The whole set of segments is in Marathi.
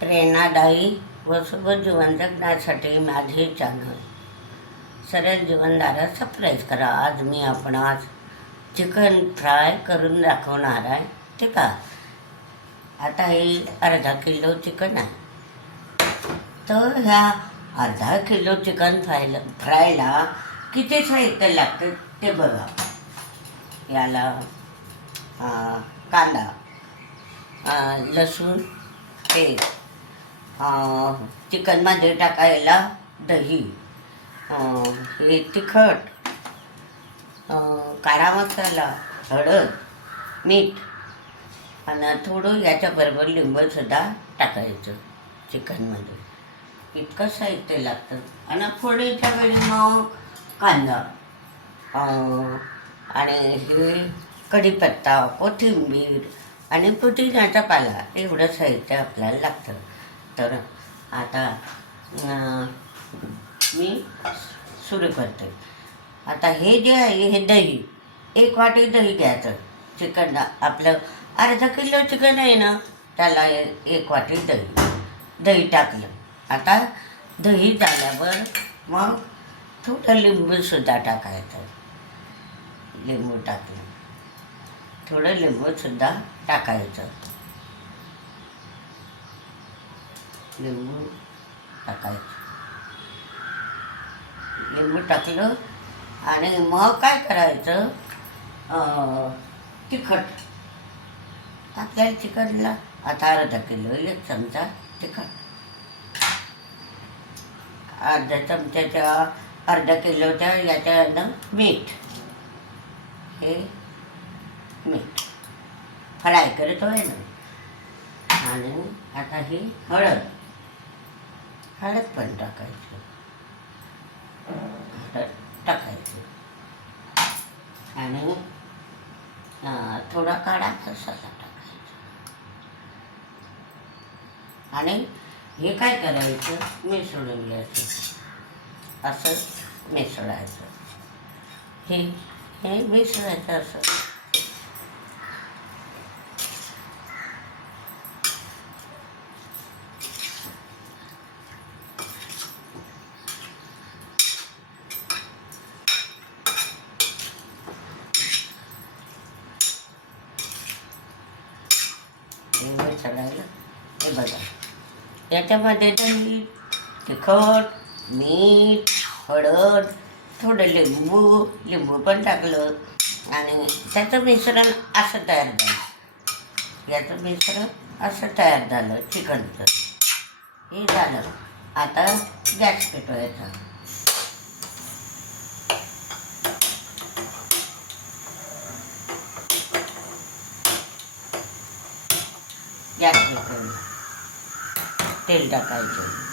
प्रेरणादायी व सोबत जीवन जगण्यासाठी माझे चॅनल. सरळ जीवनदारा सबस्क्राईब करा. आज मी आपणास चिकन फ्राय करून दाखवणार आहे. ते का आता हे अर्धा किलो चिकन आहे. तर ह्या अर्धा किलो चिकन फ्रायला फ्रायला किती साहित्य लागतं ते बघा. याला कांदा लसूण तेल चिकनमध्ये टाकायला दही हे तिखट काळा मसाला हळद मीठ आणि थोडं याच्याबरोबर लिंबूसुद्धा टाकायचं चिकनमध्ये इतकं साहित्य लागतं. आणि फोडीच्या वेळी मग कांदा आणि हे कढीपत्ता कोथिंबीर आणि पुदिन्याचा पाला एवढं साहित्य आपल्याला लागतं. तर आता मी सुरू करते. आता हे जे आहे हे दही. एक वाटी दही घ्यायचं. चिकन आपलं अर्धा किलो चिकन आहे ना त्याला ए- एक वाटी दही. दही टाकलं. आता दही झाल्यावर मग थोडं लिंबूसुद्धा टाकायचं. लिंबू टाकलं. थोडं लिंबूसुद्धा टाकायचं. लिंबू टाकायचं लिंबू टाकलं आणि मग काय करायचं तिखट आपल्याला तिखटला आता अर्धा किलो एक चमचा तिखट अर्ध्या चमच्याच्या अर्धा किलोच्या याच्यानं मीठ हे मीठ फ्राय करत आहे ना आणि आता ही हळद हळद पण टाकायची. हळद टाकायची. आणि थोडा काळा मसाला टाकायचा. आणि हे काय करायचं? मिसळून घ्यायचं. असं मिसळायचं. हे हे मिसळायचं असं हे मिसळायला हे बघा त्याच्यामध्ये दही तिखट मीठ हळद थोडं लिंबू लिंबू पण टाकलं. आणि त्याचं मिश्रण असं तयार झालं. याचं मिश्रण असं तयार झालं चिकनचं. हे झालं. आता गॅस पेटवायचा गॅस पेटवला तेल टाकायचं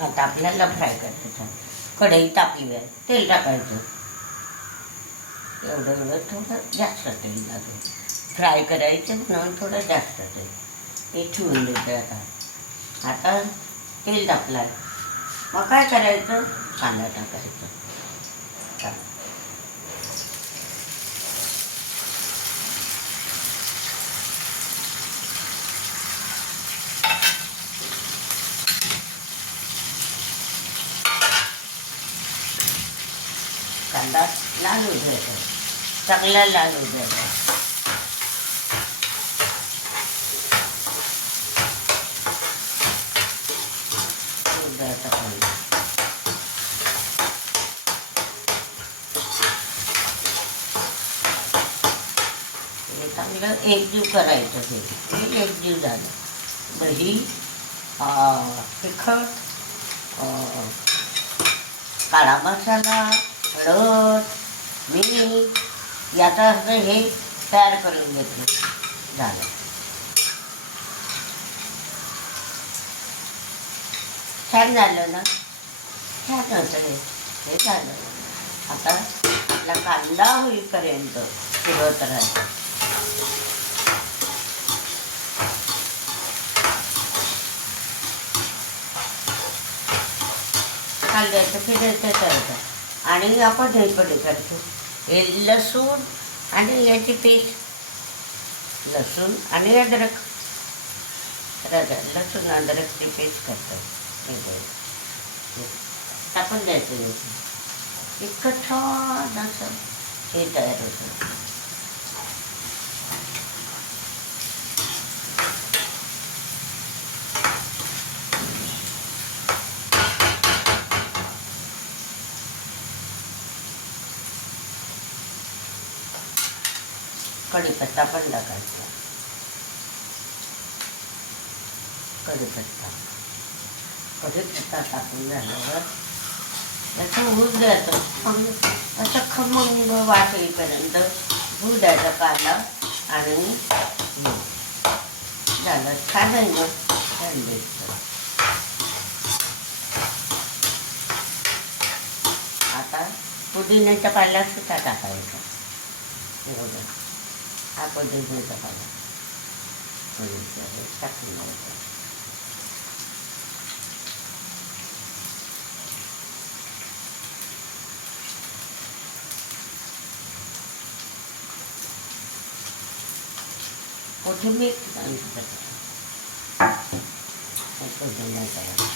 आता आपल्याला फ्राय करायचं कढई तापली आहे तेल टाकायचं. एवढं एवढं थोडं जास्त तेल लागेल. फ्राय करायचं म्हणून थोडं जास्त तेल. ते ठेवून देते आता. आता तेल तापलं आहे मग काय करायचं? कांदा टाकायचा. लाल होऊ द्यायचा सगळ्या लाल होऊ द्यायचा चांगलं एकजीव करायचं ते. एकजीव झालं. दही ही तिखट काळा मसाला हळद मी याचा अर्थ हे तयार करून घेतले. झालं. छान झालं ना? छान होतं हे. हे झालं. आता आपला कांदा होईपर्यंत फिरवत राहायचं कांद्याचं फिरायचं करायचं आणि आपण दहीपडी करतो हे लसूण आणि याची पेस्ट. लसूण आणि अद्रक. राजा लसूण अद्रकची पेस्ट करतात. हे टाकून द्यायचं इतकं छान असं हे तयार होतं. कढीपत्ता पण टाकायचा. कढीपत्ता कढीपत्ता टाकून झाल्यावर त्याचं होऊ द्यायचं. मग असं खमंग वास येईपर्यंत होऊ द्यायचा कांदा आणि झालं छान आहे छान आता पुदिन्याच्या पाल्यात सुद्धा टाकायचं. बरोबर बघा हा पुदिन्याचा पाला पुदिन्याचा हे टाकून द्यायचा कोथिंबीर टाकायची त्याच्यात. हे पुदिन्याचा पाला.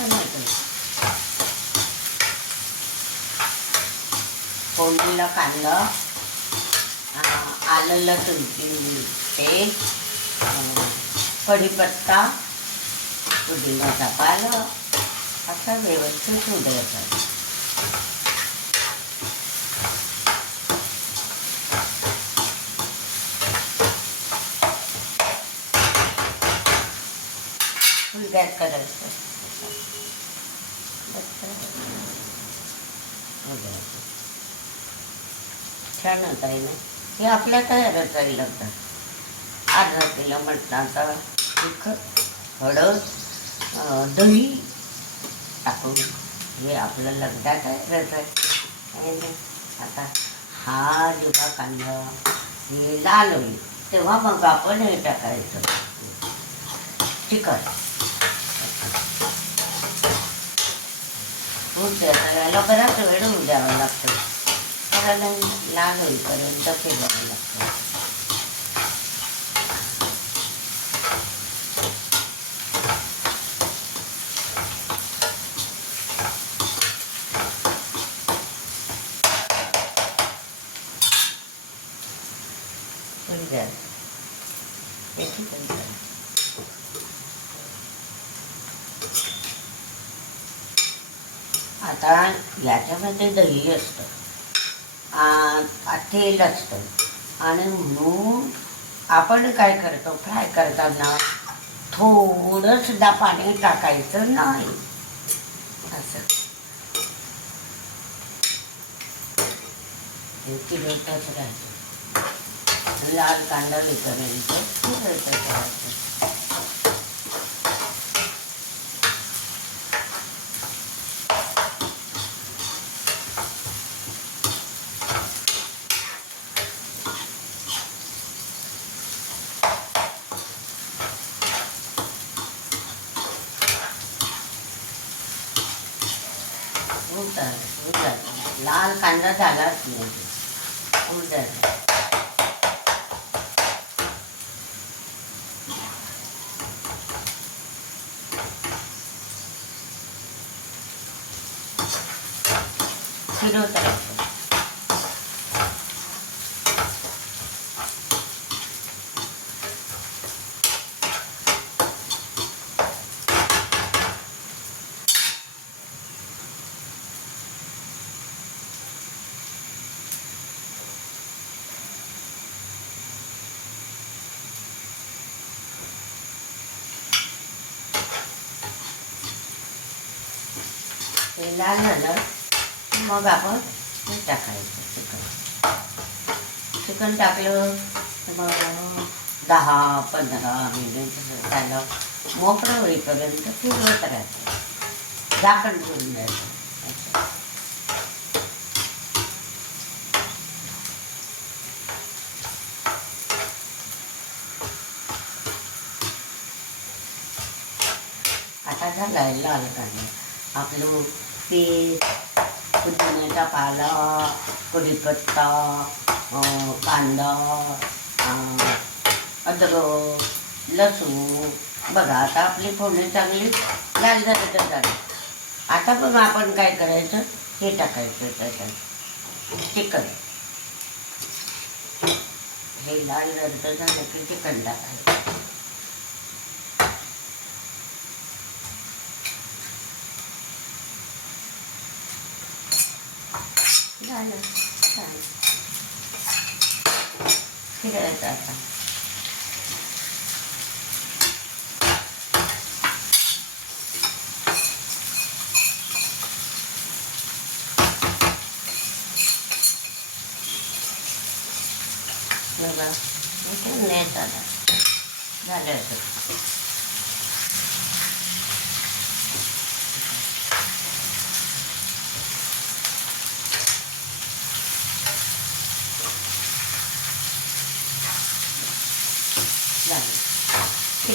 टाकायचं. फोडणीला कांदा आ- आलं लसूण पेस्ट अं, कढीपत्ता पुदिन्याचा पाला असं व्यवस्थित उद्यायचा फुल गॅस करायचं. छान होत आहे ना? हे आपल्या तयारच जाईल लग्न अर्धा किलो मटणाचा तिखट हळद दही टाकून हे आपलं लग्नात तयारच आहे. आता हा जेव्हा कांदा हे लाल होईल. तेव्हा मग आपण हे टाकायचं. ठीक हो, आहे द्यायचं त्याला बराच वेळ होऊ द्यावा लागतो. कारण लाल होईपर्यंत फिरवावं लागतं आता याच्यामध्ये दही असतं. तेल असतं. आणि म्हणून आपण काय करतो फ्राय करताना थोडंसुद्धा पाणी टाकायचं नाही. असं. हे राहायचं लाल कांदा विकपर्यंत फिरवतच राहायचं खूप झालं खूप झालं लाल कांदा झालाच नाही खूप झालं फिरवत राहायचं ते लाल झालं मग आपण ते टाकायचं चिकन. चिकन टाकलं तर मग दहा पंधरा मिनिट त्याला मोकळं होईपर्यंत फिरवत राहायचं झाकण करून द्यायचं. आता झालाय लाल कांदा. आपलं पीठ पुदिन्याचा पाला कढीपत्ता कांदा अद्रक लसूण. बघा आता आपली फोडणी चांगली लाल झाली तर झाली आता बघा आपण काय करायचं हे टाकायचं त्याच्यात. चिकन. हे लाल नंतर झालं की चिकन टाकायचं. झालं झालं फिरायचं आता बघा इथून न्यायचं आता झालं आता. झालं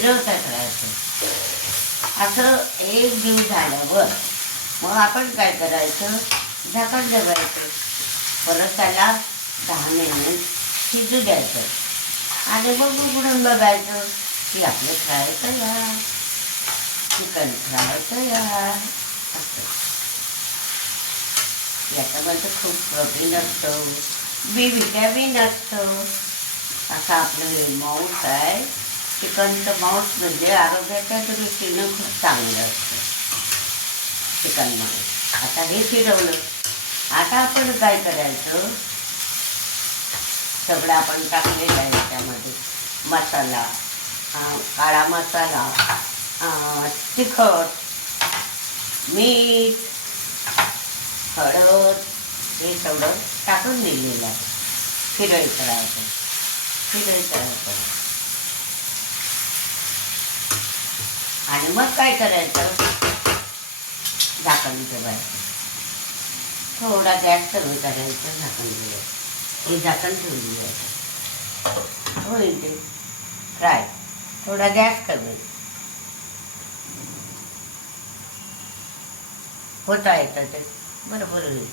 फिरवता करायचं? असं एक दिवस झाल्यावर मग आपण काय करायचं? झाकण जगायचं परत त्याला दहा मिनिट शिजू द्यायचं. आणि मग उघडून बघायचं की आपलं फ्राय तयार. चिकन फ्राय तयार. असं. याच्यामध्ये खूप प्रोटीन असतं. बी व्हिटॅमिन असतं. असं आपलं हे मांस आहे चिकनचं मांस म्हणजे आरोग्याच्या दृष्टीनं खूप चांगलं असतं. चिकन मांस. आता हे फिरवलं आता आपण काय करायचं? सगळं आपण टाकलेलं आहे त्याच्यामध्ये. मसाला काळा मसाला तिखट मीठ हळद हे सगळं टाकून दिलेलं आहे. फिरवायचं राहायचं फिरवायचं राहायचं आणि मग काय करायचं? झाकण ठेवायचं थोडा गॅस कमी करायचं झाकण ठेवायचं हे झाकण ठेवून द्यायचं होईल ते. फ्राय. थोडा गॅस कमी होता येतं ते. बरोबर होईल.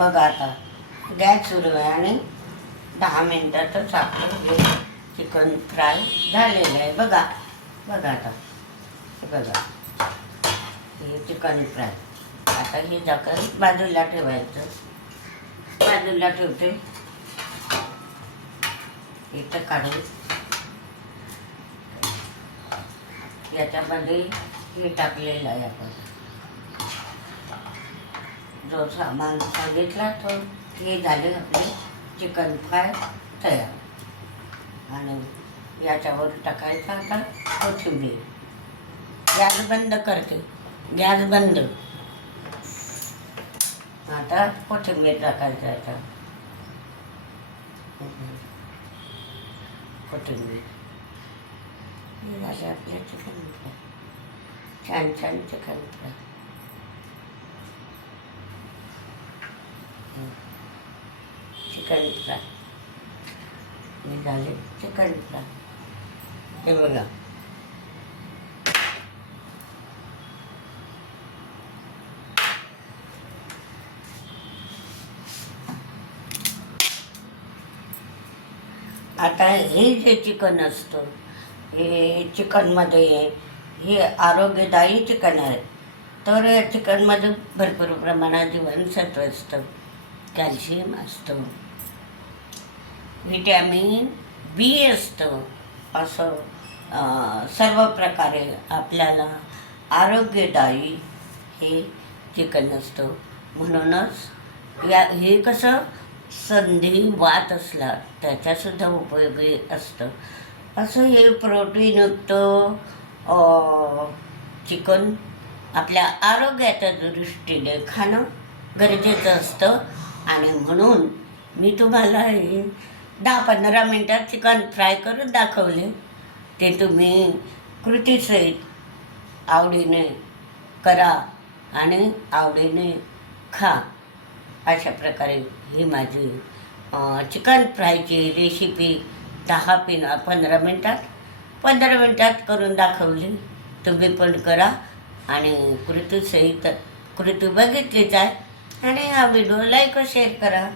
बघा आता. गॅस सुरू आहे आणि दहा मिनटातच आपलं हे चिकन फ्राय झालेलं आहे. बघा बघा आता. बघा. हे चिकन फ्राय. आता हे झाकण बाजूला ठेवायचं. बाजूला ठेवते. इथं काढून. याच्यामध्ये हे टाकलेलं आहे आपण. जो सामान सांगितला तो हे झाले आपले चिकन फ्राय तयार आणि याच्यावर टाकायचं आता कोथिंबीर गॅस बंद करते गॅस बंद आता कोथिंबीर टाकायचं आता कोथिंबीर हे झाले आपले चिकन फ्राय छान छान चिकन फ्राय चिकन फ्राय हे झाले चिकन फ्राय हे बघा. आता हे जे चिकन असतं हे चिकनमध्ये हे आरोग्यदायी चिकन आहे. तर या चिकनमध्ये भरपूर प्रमाणात जीवनसत्व असतं. कॅल्शियम असतं. व्हिटॅमिन बी असतं. असं सर्व प्रकारे आपल्याला आरोग्यदायी हे चिकन असतं. म्हणूनच या हे कसं संधी वात असला त्याच्यासुद्धा उपयोगी असतं. असं हे प्रोटीनयुक्त चिकन आपल्या आरोग्याच्या दृष्टीने खाणं गरजेचं असतं. आणि म्हणून मी तुम्हाला हे दहा पंधरा मिनटात चिकन फ्राय करून दाखवले. ते तुम्ही कृतीसहित आवडीने करा आणि आवडीने खा. अशा प्रकारे ही माझी चिकन फ्रायची रेसिपी दहा पिन पंधरा मिनटात पंधरा मिनटात करून दाखवली. तुम्ही पण करा आणि कृतीसहित कृती बघितलीच आहे. आणि हा व्हिडिओ लाईक शेअर करा.